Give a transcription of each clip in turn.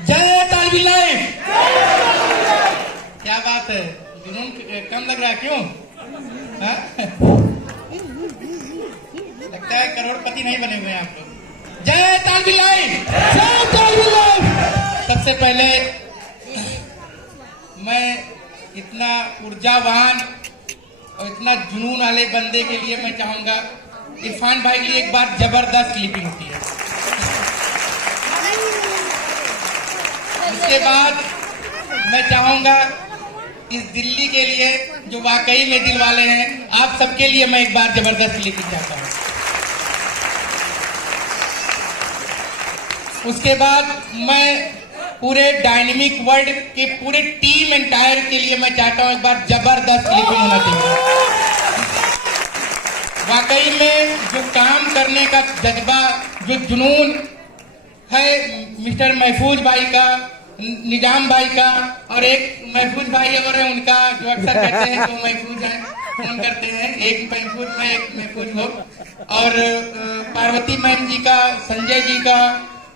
जय तालवी लाइफ। क्या बात है, जुनून कम लग रहा है क्यों? लगता है करोड़पति नहीं बने हुए आप लोग। जय तालवी लाइफ, जय तालवी लाइफ। सबसे पहले मैं इतना ऊर्जावान और इतना जुनून वाले बंदे के लिए मैं चाहूंगा इरफान भाई के लिए एक बार जबरदस्त क्लिपिंग होती है। उसके बाद मैं चाहूंगा इस दिल्ली के लिए जो वाकई में दिल वाले हैं, आप सबके लिए मैं एक बार जबरदस्त क्लिपिंग चाहता हूं। उसके बाद मैं पूरे डायनेमिक वर्ल्ड के पूरे टीम एंटायर के लिए मैं चाहता हूं एक बार जबरदस्त क्लिपिंग होना चाहिए। वाकई में जो काम करने का जज्बा, जो जुनून है मिस्टर महफूज भाई का, निजाम भाई का, और एक महफूज भाई और है उनका जो अक्सर कहते हैं जो महफूज है फोन करते हैं, एक महफूज में एक महफूज हो, और पार्वती मैम जी का, संजय जी का,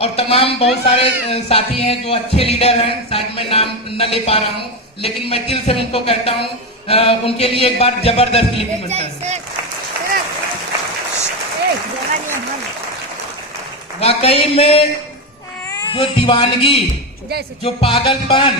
और तमाम बहुत सारे साथी हैं जो अच्छे लीडर हैं। शायद मैं नाम न ले पा रहा हूं, लेकिन मैं दिल से उनको कहता हूं उनके लिए एक बार जबरदस्त क्लिपिंग बनता है। वाकई में जो दीवानगी, जो पागलपन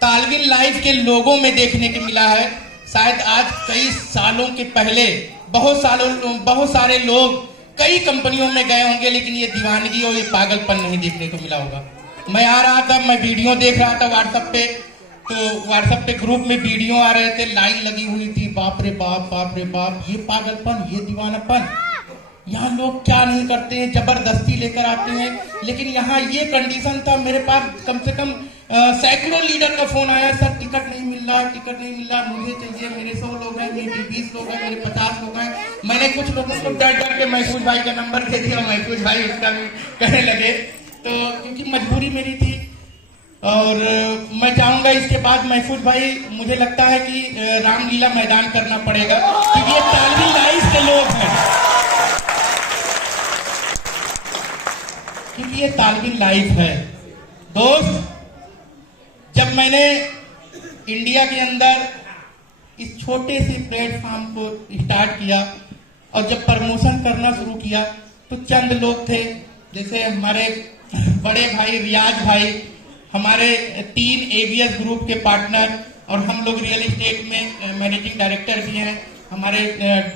तालवी लाइफ के लोगों में देखने को मिला है, शायद आज कई सालों के पहले बहुत सारे लोग कई कंपनियों में गए होंगे, लेकिन ये दीवानगी और ये पागलपन नहीं देखने को मिला होगा। मैं आ रहा था, मैं वीडियो देख रहा था व्हाट्सएप पे, तो व्हाट्सएप पे ग्रुप में वीडियो आ रहे थे, लाइन लगी हुई थी, बाप रे बाप, बाप रे बाप, ये पागलपन, ये दीवानापन, यहाँ लोग क्या नहीं करते हैं, जबरदस्ती लेकर आते हैं। लेकिन यहाँ ये कंडीशन था, मेरे पास कम से कम सैकड़ों लीडर का फोन आया, सर टिकट नहीं मिल रहा, टिकट नहीं मिल रहा, मुझे चाहिए, मेरे 100 लोग हैं, मेरे 20 लोग हैं, मेरे 50 लोग हैं। मैंने कुछ लोगों को डर डर के महफूज भाई का नंबर दे दिया, महफूज भाई उसका भी कहने लगे, तो क्योंकि मजबूरी मेरी थी। और मैं चाहूंगा इसके बाद महफूज भाई, मुझे लगता है कि रामलीला मैदान करना पड़ेगा, क्योंकि ये तालवी लाइफ के लोग हैं, क्योंकि ये तालवी लाइफ है। दोस्त, जब मैंने इंडिया के अंदर इस छोटे से प्लेटफॉर्म को स्टार्ट किया और जब प्रमोशन करना शुरू किया, तो चंद लोग थे, जैसे हमारे बड़े भाई रियाज भाई, हमारे 3 ABS ग्रुप के पार्टनर, और हम लोग रियल एस्टेट में मैनेजिंग डायरेक्टर भी हैं, हमारे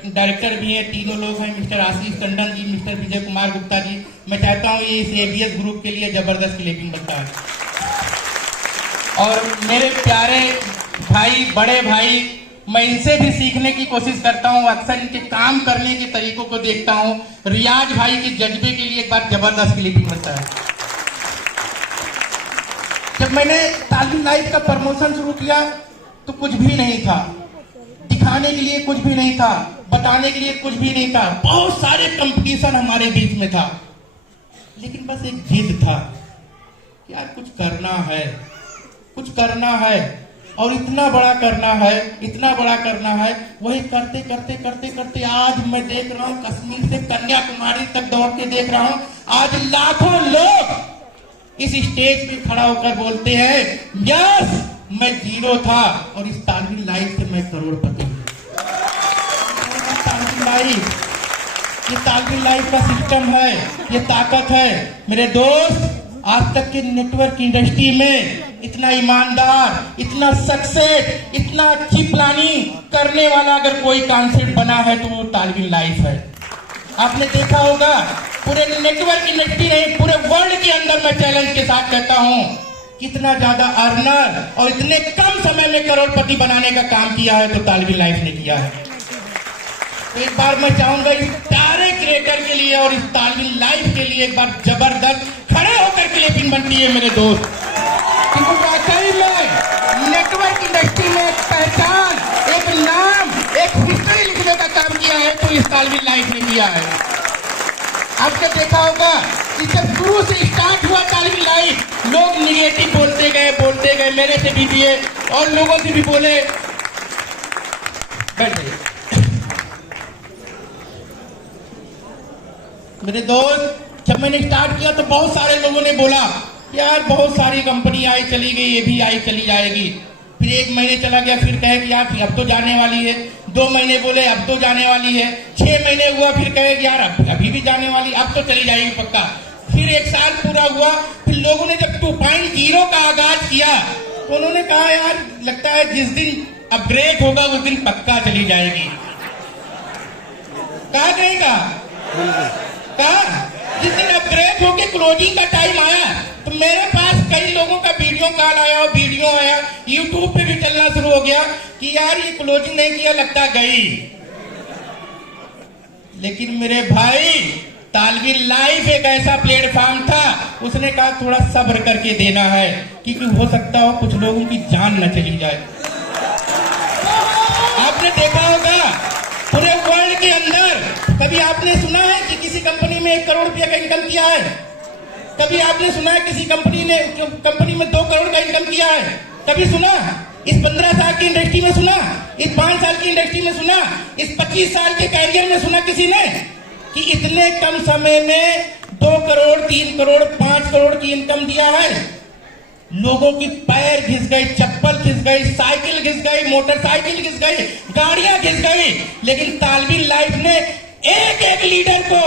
डायरेक्टर भी हैं, तीनों लोग हैं, मिस्टर आशीष टंडन जी, मिस्टर विजय कुमार गुप्ता जी। मैं चाहता हूँ ये इस ABS ग्रुप के लिए जबरदस्त क्लिपिंग बनता है। और मेरे प्यारे भाई, बड़े भाई, मैं इनसे भी सीखने की कोशिश करता हूँ, अक्सर इनके काम करने के तरीकों को देखता हूँ। रियाज भाई के जज्बे के लिए एक बार जबरदस्त क्लिपिंग बनता है। जब मैंने तालवी लाइफ का प्रमोशन शुरू किया तो कुछ भी नहीं था, दिखाने के लिए कुछ भी नहीं था, बताने के लिए कुछ भी नहीं था, बहुत सारे कंपटीशन हमारे बीच में था, लेकिन बस एक जिद था कि यार कुछ करना है, कुछ करना है, और इतना बड़ा करना है, इतना बड़ा करना है। वही करते करते करते करते आज मैं देख रहा हूँ, कश्मीर से कन्याकुमारी तक दौड़ के देख रहा हूँ, आज लाखों लोग इस स्टेज पे खड़ा होकर बोलते हैं यस, मैं जीरो था और इस तालवी लाइफ से मैं करोड़पति हूँ। तालवी लाइफ, ये तालवी लाइफ का सिस्टम है, ये ताकत है। मेरे दोस्त, आज तक के नेटवर्क इंडस्ट्री में इतना ईमानदार, इतना सक्सेस, इतना अच्छी प्लानिंग करने वाला अगर कोई कॉन्सेप्ट बना है तो वो तालवी लाइफ है। आपने देखा होगा, पूरे नेटवर्क इंडस्ट्री नहीं, पूरे वर्ल्ड के अंदर मैं चैलेंज के साथ कहता हूं, कितना ज्यादा अर्नर और इतने कम समय में करोड़पति बनाने का काम किया है तो तालवी लाइफ ने किया है। तो एक बार मैं चाहूंगा इस प्यारे क्रिएटर के लिए और इस तालवी लाइफ के लिए एक बार जबरदस्त खड़े होकर क्लिपिंग बनती है मेरे दोस्त, क्योंकि वाकई में नेटवर्क इंडस्ट्री में एक पहचान, एक नाम, एक हिस्ट्री लिखने का काम किया है तो इस तालवी लाइफ ने किया है। आपने देखा होगा कि जब शुरू से स्टार्ट हुआ तालवी लाइफ, लोग निगेटिव बोलते गए, मेरे से भी दिए और लोगों से भी बोले, बैठ जाइए। मेरे दोस्त, जब मैंने स्टार्ट किया तो बहुत सारे लोगों ने बोला यार बहुत सारी कंपनी आई चली गई, ये भी आई चली जाएगी। फिर 1 महीने चला गया, फिर कहे कि यार अब तो जाने वाली है। 2 महीने बोले अब तो जाने वाली है। 6 महीने हुआ, फिर कहे कि यार अभी भी जाने वाली, अब तो चली जाएगी पक्का। फिर 1 साल पूरा हुआ। फिर लोगों ने जब 2.0 का आगाज किया तो उन्होंने कहा यार लगता है जिस दिन अपग्रेड होगा उस दिन पक्का चली जाएगी। कहा कहेगा कहा जिस दिन अपग्रेड होके क्लोजिंग का टाइम आया तो मेरे पास कई लोगों का वीडियो कॉल आया, वीडियो आया, यूट्यूब पे भी चलना शुरू हो गया कि यार ये क्लोजिंग नहीं किया, लगता गई। लेकिन मेरे भाई तालवीन लाइफ एक ऐसा प्लेटफॉर्म था, उसने कहा थोड़ा सब्र करके देना है क्योंकि हो सकता हो कुछ लोगों की जान न चली जाए। आपने देखा होगा पूरे वर्ल्ड के अंदर कभी आपने सुना है कि किसी कंपनी में 1 करोड़ रुपया का इनकम किया है? कभी आपने सुना है किसी कंपनी में 2 करोड़ का इनकम किया है? कभी सुना? इस 15 साल की इंडस्ट्री में सुना? इस 5 साल की इंडस्ट्री में सुना? इस 25 साल के कैरियर में सुना किसी ने कि इतने कम समय में 2 करोड़ 3 करोड़ 5 करोड़ की इनकम दिया है? लोगों की पैर घिस गई, चप्पल घिस गई, साइकिल घिस गई, मोटरसाइकिल घिस गई, गाड़ियां घिस गई, लेकिन तालवीन लाइफ ने एक लीडर को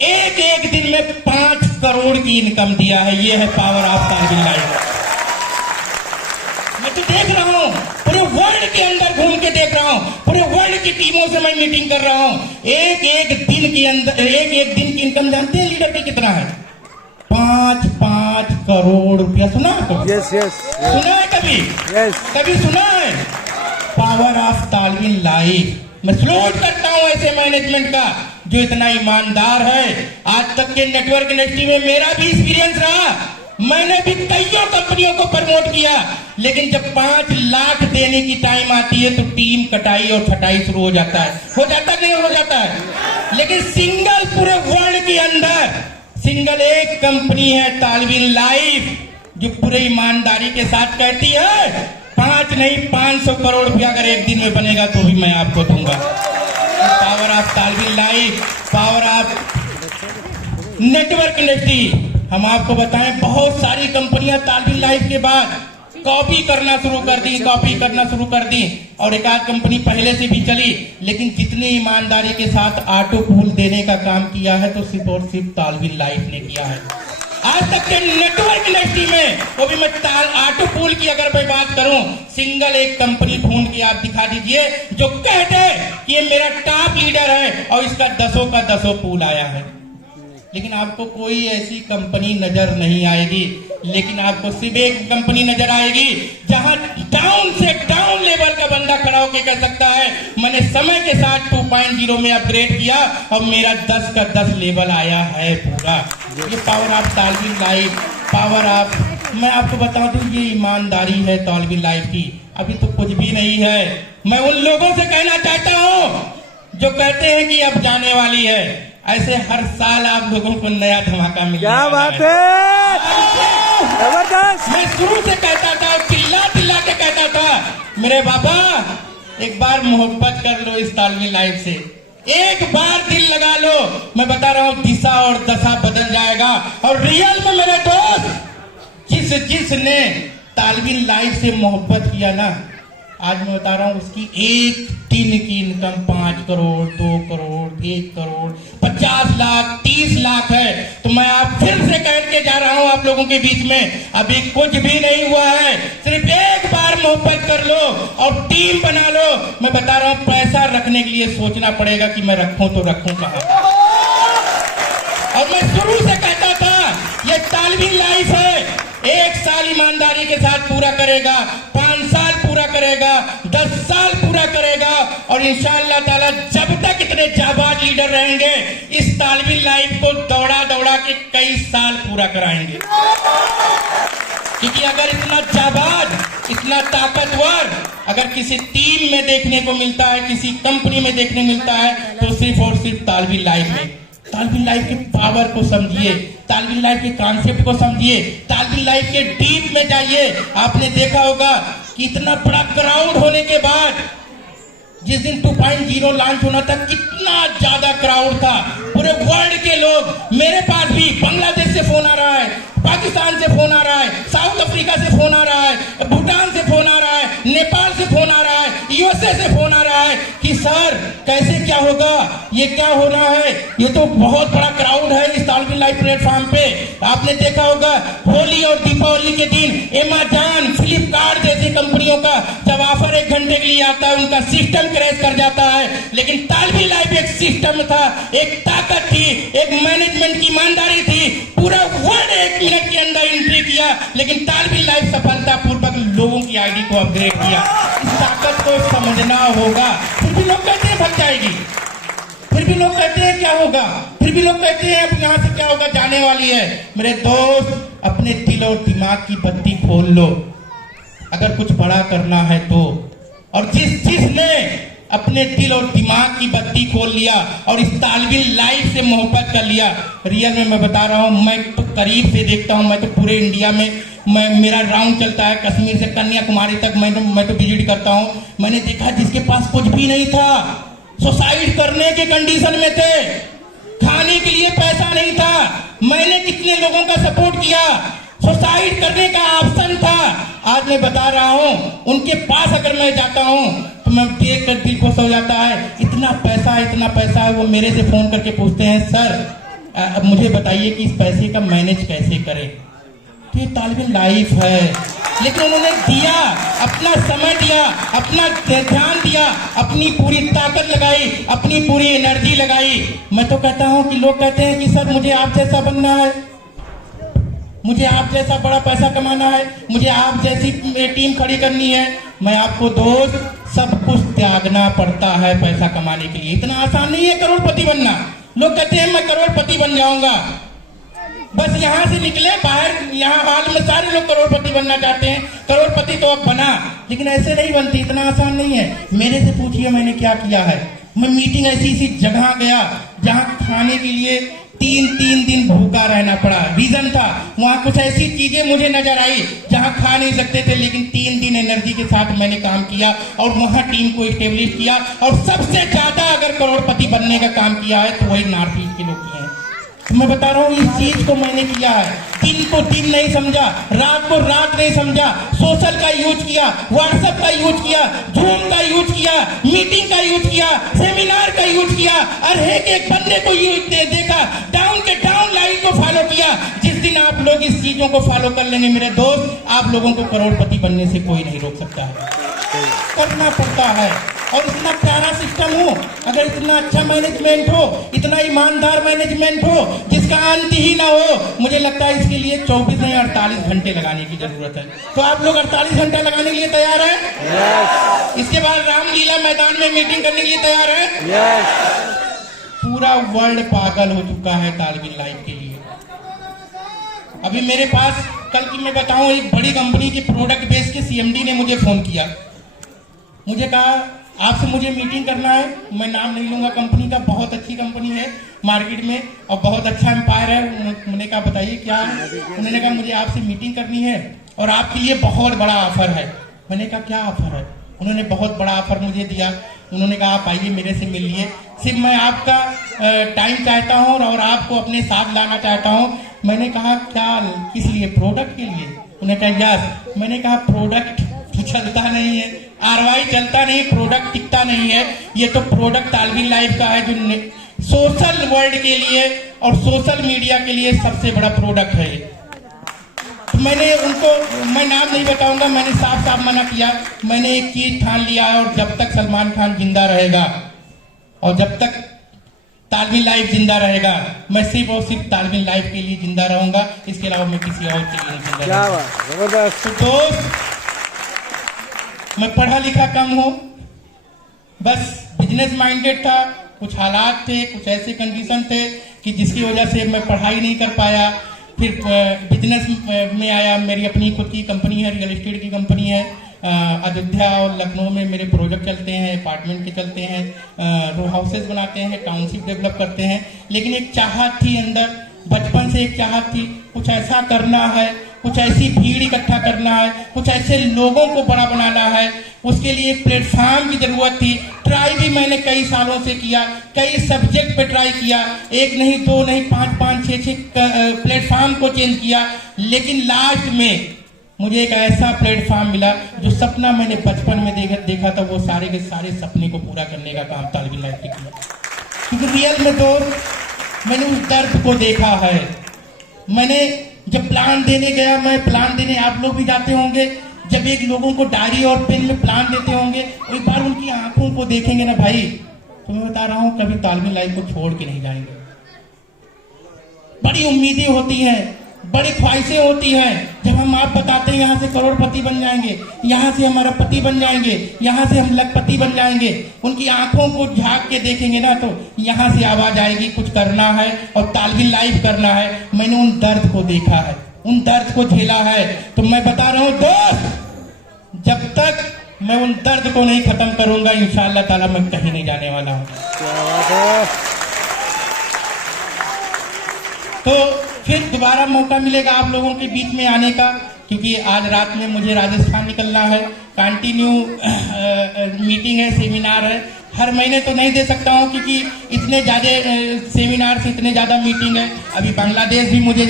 एक दिन में 5 करोड़ की इनकम दिया है। ये है पावर ऑफ तालवीन लाइफ। मैं तो देख रहा हूं, पूरे वर्ल्ड के अंदर घूम के देख रहा हूं, पूरे वर्ल्ड की टीमों से मैं मीटिंग कर रहा हूं। एक दिन के अंदर एक दिन की इनकम जानते हैं लीडर की कितना है? 5 करोड़ रुपया। सुना आपको? यस यस सुना है कभी? यस कभी सुना है? पावर ऑफ तालवीन लाइफ। मैं सलूट करता हूं ऐसे मैनेजमेंट का जो इतना ईमानदार है। आज तक के नेटवर्क इंडस्ट्री में मेरा भी एक्सपीरियंस रहा, मैंने भी कईयों कंपनियों को प्रमोट किया, लेकिन जब 5 लाख देने की टाइम आती है तो टीम कटाई और छटाई शुरू हो जाता है। हो जाता नहीं हो जाता है? लेकिन सिंगल पूरे वर्ल्ड के अंदर सिंगल एक कंपनी है तालवीन लाइफ जो पूरे ईमानदारी के साथ कहती है 5 नहीं 500 करोड़ रुपया अगर एक दिन में बनेगा तो भी मैं आपको दूंगा। पावर ऑफ तालवीन life, power of network industry. हम आपको बताएं बहुत सारी कंपनियां तालवीन लाइफ के बाद कॉपी करना शुरू कर दी और एक आध कंपनी पहले से भी चली, लेकिन जितने ईमानदारी के साथ ऑटो पूल देने का काम किया है तो सिर्फ और सिर्फ तालवीन लाइफ ने किया है। आज तक के नेटवर्क इंडस्ट्री में वो भी मैं ऑटो पूल की अगर मैं बात करूं, सिंगल एक कंपनी ढूंढ के आप दिखा दीजिए जो कहते कि ये मेरा टॉप लीडर है और इसका 10 का 10 पूल आया है। लेकिन आपको कोई ऐसी कंपनी नजर नहीं आएगी, लेकिन आपको सिर्फ एक कंपनी नजर आएगी जहां डाउन से डाउन लेवल का बंदा खड़ा होकर कह सकता है मैंने समय के साथ 2.0 में अपग्रेड किया और मेरा 10 का 10 लेवल आया है पूरा। ये पावर ऑफ तालवीन लाइफ, पावर ऑफ। मैं आपको बता दूं ये ईमानदारी है तालवीन लाइफ की। अभी तो कुछ भी नहीं है। मैं उन लोगों से कहना चाहता हूं जो कहते हैं कि अब जाने वाली है, ऐसे हर साल आप लोगों को नया धमाका मिलेगा। क्या बात है, जबरदस्त। मैं शुरू से कहता था, चिल्ला के कहता था मेरे बाबा एक बार मोहब्बत कर लो इस तालवीन लाइफ से, एक बार दिल लगा लो, मैं बता रहा हूं दिशा और दशा बदल जाएगा। और रियल में मेरे दोस्त जिसने तालवीन लाइफ से मोहब्बत किया ना, आज मैं बता रहा हूं उसकी एक दिन की इनकम 5 करोड़ 2 करोड़ 1 करोड़ 50 लाख 30 लाख है। तो मैं आप फिर से कह के जा रहा हूं आप लोगों के बीच में, अभी कुछ भी नहीं हुआ है, सिर्फ एक बार मोहब्बत कर लो और टीम बना लो। मैं बता रहा हूं पैसा रखने के लिए सोचना पड़ेगा कि मैं रखूं तो रखूं कहां। और मैं शुरू से कहता था ये तालवीन लाइफ है, 1 साल ईमानदारी के साथ पूरा करेगा, 5 साल पूरा करेगा, 10 साल पूरा करेगा और इंशाअल्लाह ताला जब तक इतने जाबाज लीडर रहेंगे इस तालवीन लाइफ को दौड़ा दौड़ा के कई साल पूरा कराएंगे। क्योंकि अगर इतना जाबाज, इतना ताकतवर अगर किसी टीम में देखने को मिलता है, किसी कंपनी में देखने मिलता है तो सिर्फ और सिर्फ तालवीन लाइफ में। तालवीन लाइफ के पावर को समझिए, तालवीन लाइफ के कॉन्सेप्ट को समझिए, तालवीन लाइफ के डीप में जाइए। आपने देखा होगा कि इतना बड़ा क्राउड होने के बाद जिस दिन 2.0 लॉन्च होना था कितना ज्यादा क्राउड था, पूरे पूरे वर्ल्ड के लोग, मेरे पास भी बांग्लादेश से फोन आ रहा है, पाकिस्तान से फोन आ रहा है, साउथ अफ्रीका से फोन आ रहा है, भूटान से फोन आ रहा है, नेपाल से फोन आ रहा है, यूएसए से फोन आ रहा है कि सर कैसे क्या होगा, ये क्या हो रहा है। ये तो बहुत बड़ा क्राउड है इस तालविन लाइव प्लेटफॉर्म पे। आपने देखा होगा होली और दीपावली के दिन अमेज़न, फ्लिपकार्ट जैसी कंपनियों का जब ऑफर 1 घंटे के लिए आता है उनका सिस्टम क्रैश कर जाता है। लेकिन तालविन लाइव एक सिस्टम था, एक ताकत थी, एक मैनेजमेंट की ईमानदारी थी। पूरा वर्ल्ड 1 मिनट के अंदर एंट्री किया, लेकिन तालविन लाइव सफलतापूर्वक लोगों की आईडी को अपग्रेड किया। इस ताकत को समझना होगा। फिर भी लोग कहते हैं भग जाएगी, फिर भी लोग कहते हैं क्या होगा, फिर भी लोग कहते हैं अब यहाँ से क्या होगा, जाने वाली है। मेरे दोस्त, अपने दिल और दिमाग की बत्ती खोल लो अगर कुछ बड़ा करना है तो। और जिसने अपने दिल और दिमाग की बत्ती खोल लिया और इस तालविन लाइव से मोहब्बत कर लिया, रियल में मैं बता रहा हूँ, मैं तो करीब से देखता हूँ, मैं तो पूरे इंडिया में मेरा राउंड चलता है, कश्मीर से कन्याकुमारी तक मैं तो विजिट करता हूँ। मैंने देखा जिसके पास कुछ भी नहीं था, सुसाइड करने के कंडीशन में थे, खाने के लिए पैसा नहीं था, मैंने कितने लोगों का सपोर्ट किया, सुसाइड करने का ऑप्शन था। आज मैं बता रहा हूँ उनके पास अगर मैं जाता हूँ तो मैं देख कर दिल खुश हो जाता है। इतना पैसा है, इतना पैसा है। वो मेरे से फोन करके पूछते हैं सर अब मुझे बताइए कि इस पैसे का मैनेज कैसे करें। तो ये तालविन लाइफ है, लेकिन उन्होंने दिया, अपना समय दिया, अपना ध्यान दिया, अपनी पूरी ताकत लगाई, अपनी पूरी एनर्जी लगाई। मैं तो कहता हूँ कि लोग कहते हैं कि सर मुझे आप जैसा बनना है, मुझे आप जैसा बड़ा पैसा कमाना है, मुझे आप जैसी टीम खड़ी करनी है। मैं आपको दोस्त, सब कुछ त्यागना पड़ता है पैसा कमाने के लिए। इतना आसान नहीं है करोड़पति बनना। लोग कहते हैं मैं करोड़पति बन जाऊंगा, बस यहाँ से निकले बाहर, यहाँ हाल में सारे लोग करोड़पति बनना चाहते हैं। करोड़पति तो अब बना, लेकिन ऐसे नहीं बनती, इतना आसान नहीं है। मेरे से पूछिए मैंने क्या किया है। मैं मीटिंग ऐसी जगह गया जहाँ खाने के लिए 3 दिन भूखा रहना पड़ा। रीजन था वहाँ कुछ ऐसी चीजें मुझे नजर आई जहाँ खा नहीं सकते थे, लेकिन 3 दिन एनर्जी के साथ मैंने काम किया और वहाँ टीम को एस्टेब्लिश किया। और सबसे ज्यादा अगर करोड़पति बनने का काम किया है तो वही नॉर्थ ईस्ट के लोग किए हैं। तो मैं बता रहा हूँ इस चीज को मैंने किया है। दिन को दिन नहीं समझा, रात को रात नहीं समझा, सोशल का यूज किया, व्हाट्सएप का यूज किया, जूम का यूज किया, मीटिंग का यूज किया, सेमिनार का यूज किया, और एक बंदे को यूज देखा, डाउन के डाउन लाइन को फॉलो किया। जिस दिन आप लोग इस चीजों को फॉलो कर लेंगे मेरे दोस्त, आप लोगों को करोड़पति बनने से कोई नहीं रोक सकता है। करना पड़ता है। और इतना प्यारा सिस्टम हो, अगर इतना अच्छा मैनेजमेंट हो, इतना ईमानदार मैनेजमेंट हो जिसका अंत ही ना हो, मुझे लगता है इसके लिए 24 नहीं 48 घंटे लगाने की जरूरत है। तो आप लोग 48 घंटे लगाने के लिए तैयार हैं? yes. इसके बाद रामलीला मैदान में मीटिंग करने के लिए तैयार हैं? yes. पूरा वर्ल्ड पागल हो चुका है तालविन लाइव के लिए। अभी मेरे पास कल की मैं बताऊं, एक बड़ी कंपनी के प्रोडक्ट बेस के सीएमडी ने मुझे फोन किया, मुझे कहा आपसे मुझे मीटिंग करना है। मैं नाम नहीं लूंगा कंपनी का, बहुत अच्छी कंपनी है मार्केट में और बहुत अच्छा एम्पायर है। उन्होंने कहा बताइए क्या है। उन्होंने कहा मुझे आपसे मीटिंग करनी है और आपके लिए बहुत बड़ा ऑफर है। मैंने कहा क्या ऑफर है। उन्होंने बहुत बड़ा ऑफर मुझे दिया। उन्होंने कहा आप आइए मेरे से मिलिए, सिर्फ मैं आपका टाइम चाहता हूँ और आपको अपने साथ लाना चाहता हूँ। मैंने कहा क्या, किस लिए? प्रोडक्ट के लिए। उन्होंने कहा यस। मैंने कहा प्रोडक्ट चलता नहीं है, आरवाई चलता नहीं, प्रोडक्ट टिकता नहीं है। ये तो प्रोडक्ट तालविन लाइव का है जो सोशल वर्ल्ड के लिए और सोशल मीडिया के लिए सबसे बड़ा प्रोडक्ट है। तो मैंने उनको, मैं नाम नहीं बताऊंगा, मैंने साफ साफ मना किया। मैंने एक चीज ठान लिया है, और जब तक सलमान खान जिंदा रहेगा और जब तक तालविन लाइव जिंदा रहेगा, मैं सिर्फ और सिर्फ तालविन लाइव के लिए जिंदा रहूंगा। इसके अलावा मैं किसी और के लिए नहीं जिंदा रहूंगा। तो दोस्त, मैं पढ़ा लिखा कम हूं, बस बिजनेस माइंडेड था। कुछ हालात थे, कुछ ऐसे कंडीशन थे कि जिसकी वजह से मैं पढ़ाई नहीं कर पाया। फिर बिजनेस में आया। मेरी अपनी खुद की कंपनी है, रियल एस्टेट की कंपनी है। अयोध्या और लखनऊ में मेरे प्रोजेक्ट चलते हैं, अपार्टमेंट के चलते हैं, रो हाउसेस बनाते हैं, टाउनशिप डेवलप करते हैं। लेकिन एक चाहत थी अंदर, बचपन से एक चाहत थी कुछ ऐसा करना है, कुछ ऐसी भीड़ इकट्ठा करना है, कुछ ऐसे लोगों को बड़ा बनाना है, उसके लिए एक प्लेटफॉर्म की जरूरत थी। ट्राई भी मैंने कई सालों से किया, कई सब्जेक्ट पे ट्राई किया, एक नहीं दो नहीं पांच छह प्लेटफॉर्म को चेंज किया, लेकिन लास्ट में मुझे एक ऐसा प्लेटफॉर्म मिला जो सपना मैंने बचपन में देखा था, वो सारे के सारे सपने को पूरा करने का काम तालिब इल्म लाइफ ने किया। क्योंकि रियल में दोस्त मैंने उस दर्द को देखा है। मैंने जब प्लान देने गया, मैं प्लान देने, आप लोग भी जाते होंगे, जब एक लोगों को डायरी और पेन में प्लान देते होंगे, एक बार उनकी आंखों को देखेंगे ना भाई, तो मैं बता रहा हूं कभी तालिब इल्म लाइफ को छोड़ के नहीं जाएंगे। बड़ी उम्मीदें होती हैं, बड़ी ख्वाहिशें होती हैं। जब हम आप बताते हैं यहाँ से करोड़पति बन जाएंगे, यहाँ से हमारा पति बन जाएंगे, यहाँ से हम लखपति बन जाएंगे, उनकी आंखों को झांक के देखेंगे ना, तो यहाँ से आवाज आएगी कुछ करना है और तालिब इल्म लाइफ करना है। मैंने उन दर्द को देखा है, उन दर्द को झेला है। तो मैं बता रहा हूँ दोस्त, जब तक मैं उन दर्द को नहीं खत्म करूंगा, इंशाअल्लाह ताला मैं कहीं नहीं जाने वाला हूँ। तो फिर दोबारा मौका मिलेगा आप लोगों के बीच में आने का, क्योंकि आज रात में मुझे राजस्थान निकलना है। कंटिन्यू मीटिंग है, सेमिनार है। हर महीने तो नहीं दे सकता हूं, क्योंकि इतने ज्यादा सेमिनार से इतने ज्यादा मीटिंग है। अभी बांग्लादेश भी मुझे